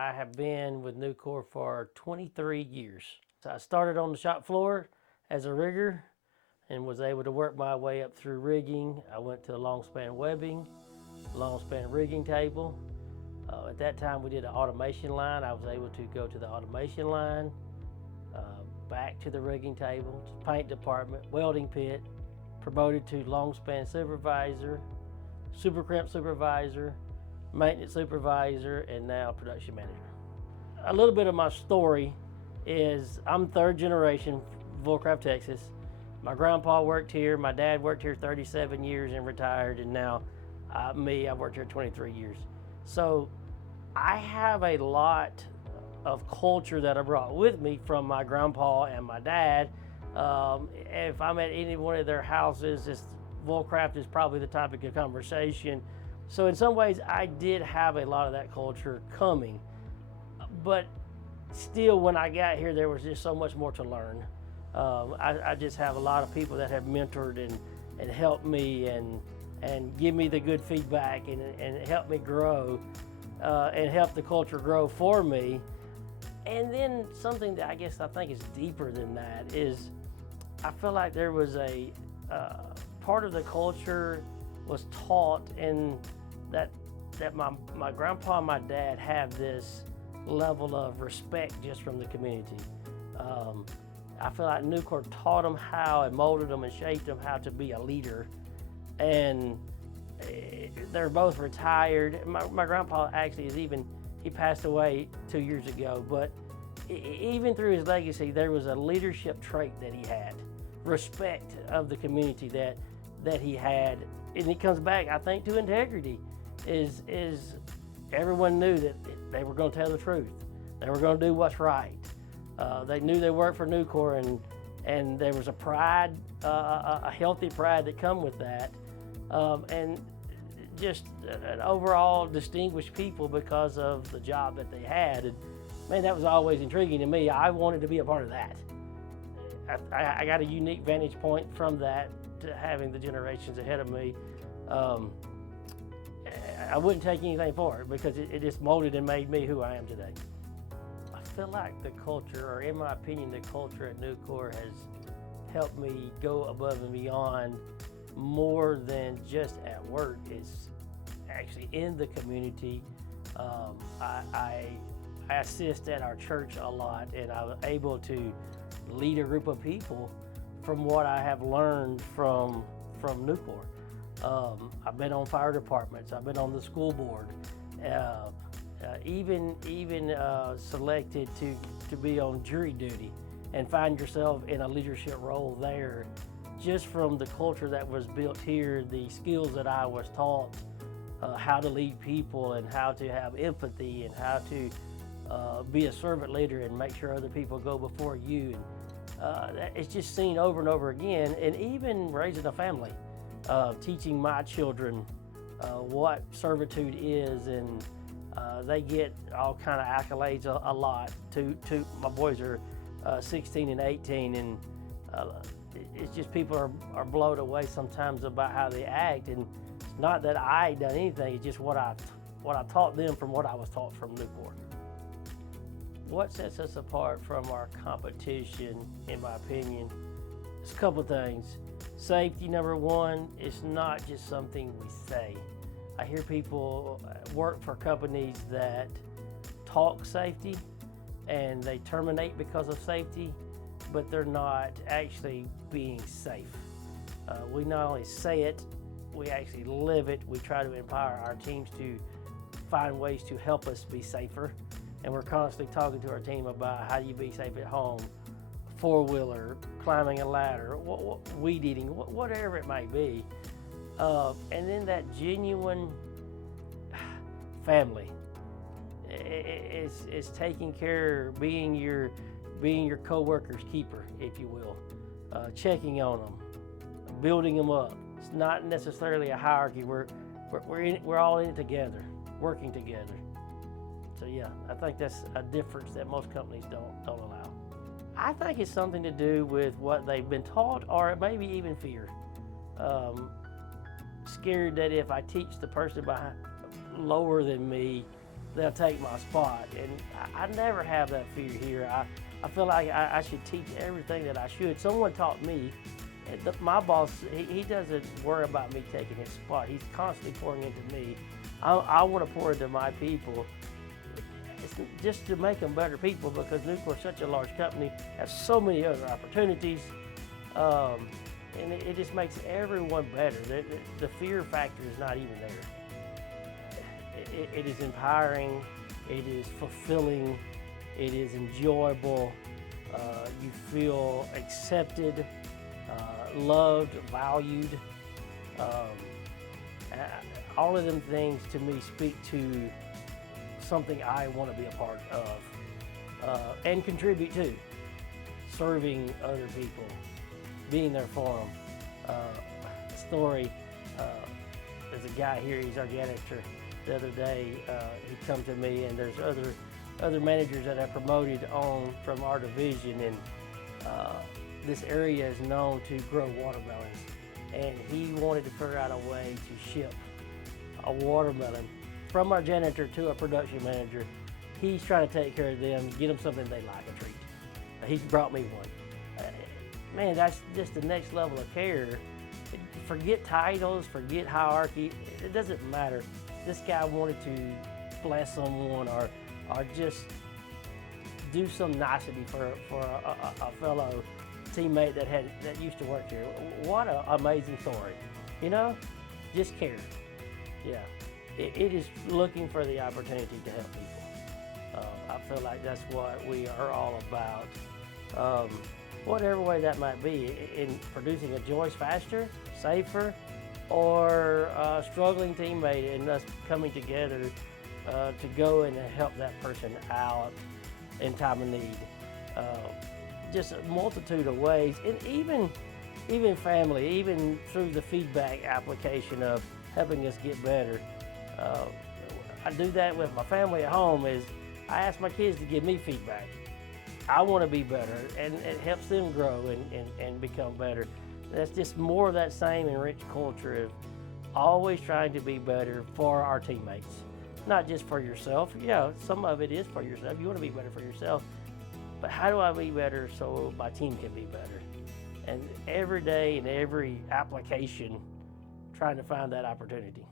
I have been with Nucor for 23 years. So I started on the shop floor as a rigger and was able to work my way up through rigging. I went to long span webbing, long span rigging table. At that time we did an automation line. I was able to go to the automation line, back to the rigging table, paint department, welding pit, promoted to long span supervisor, super crimp supervisor, maintenance supervisor, and now production manager. A little bit of my story is I'm third generation Vulcraft, Texas. My grandpa worked here, my dad worked here 37 years and retired, and now I've worked here 23 years. So I have a lot of culture that I brought with me from my grandpa and my dad. If I'm at any one of their houses, Vulcraft is probably the topic of conversation. So in some ways, I did have a lot of that culture coming. But still, when I got here, there was just so much more to learn. I just have a lot of people that have mentored and helped me and give me the good feedback and help me grow and help the culture grow for me. And then something that I think is deeper than that is I feel like there was a part of the culture was taught in that my grandpa and my dad have this level of respect just from the community. I feel like Nucor taught them how and molded them and shaped them how to be a leader. And they're both retired. My grandpa actually he passed away 2 years ago, but even through his legacy, there was a leadership trait that he had, respect of the community that he had. And it comes back, I think, to integrity. Is everyone knew that they were going to tell the truth. They were going to do what's right. They knew they worked for Nucor, and there was a pride, a healthy pride that come with that, and just an overall distinguished people because of the job that they had. And man, that was always intriguing to me. I wanted to be a part of that. I got a unique vantage point from that to having the generations ahead of me. I wouldn't take anything for it because it just molded and made me who I am today. I feel like the culture, or in my opinion, the culture at Nucor has helped me go above and beyond more than just at work. It's actually in the community. I assist at our church a lot, and I'm able to lead a group of people from what I have learned from Nucor. I've been on fire departments. I've been on the school board. Even selected to be on jury duty and find yourself in a leadership role there, just from the culture that was built here, the skills that I was taught, how to lead people and how to have empathy and how to be a servant leader and make sure other people go before you. It's just seen over and over again, and even raising a family, teaching my children what servitude is, and they get all kind of accolades a lot. My boys are 16 and 18, and it's just people are blown away sometimes about how they act, and it's not that I done anything, it's just what I taught them from what I was taught from Nucor. What sets us apart from our competition, in my opinion, is a couple things. Safety, number one, is not just something we say. I hear people work for companies that talk safety and they terminate because of safety, but they're not actually being safe. We not only say it, we actually live it. We try to empower our teams to find ways to help us be safer. And we're constantly talking to our team about how do you be safe at home, four-wheeler, climbing a ladder, weed eating, whatever it might be. And then that genuine family. It's taking care, being your co-worker's keeper, if you will, checking on them, building them up. It's not necessarily a hierarchy. We're all in it together, working together. So yeah, I think that's a difference that most companies don't allow. I think it's something to do with what they've been taught, or maybe even fear. Scared that if I teach the person lower than me, they'll take my spot. And I never have that fear here. I feel like I should teach everything that I should. Someone taught me, my boss, he doesn't worry about me taking his spot. He's constantly pouring into me. I want to pour into my people. It's just to make them better people, because Nucor is such a large company, has so many other opportunities, and it just makes everyone better. The fear factor is not even there. It is empowering, it is fulfilling, it is enjoyable. You feel accepted, loved, valued. All of them things to me speak to something I want to be a part of and contribute to. Serving other people, being there for them. Story, there's a guy here, he's our janitor. The other day, he come to me, and there's other managers that have promoted on from our division, and this area is known to grow watermelons. And he wanted to figure out a way to ship a watermelon from our janitor to a production manager. He's trying to take care of them, get them something they like, a treat. He brought me one. Man, that's just the next level of care. Forget titles, forget hierarchy, it doesn't matter. This guy wanted to bless someone or just do some nicety for a fellow teammate that used to work here. What an amazing story. You know, just care. Yeah, it is looking for the opportunity to help people. I feel like that's what we are all about. Whatever way that might be, in producing a joist faster, safer, or a struggling teammate, and us coming together to go and help that person out in time of need. Just a multitude of ways, and even family, even through the feedback application of helping us get better. I do that with my family at home. Is I ask my kids to give me feedback. I want to be better, and it helps them grow and become better. That's just more of that same enriched culture of always trying to be better for our teammates, not just for yourself. Yeah, some of it is for yourself. You want to be better for yourself, but how do I be better so my team can be better? And every day in every application, trying to find that opportunity.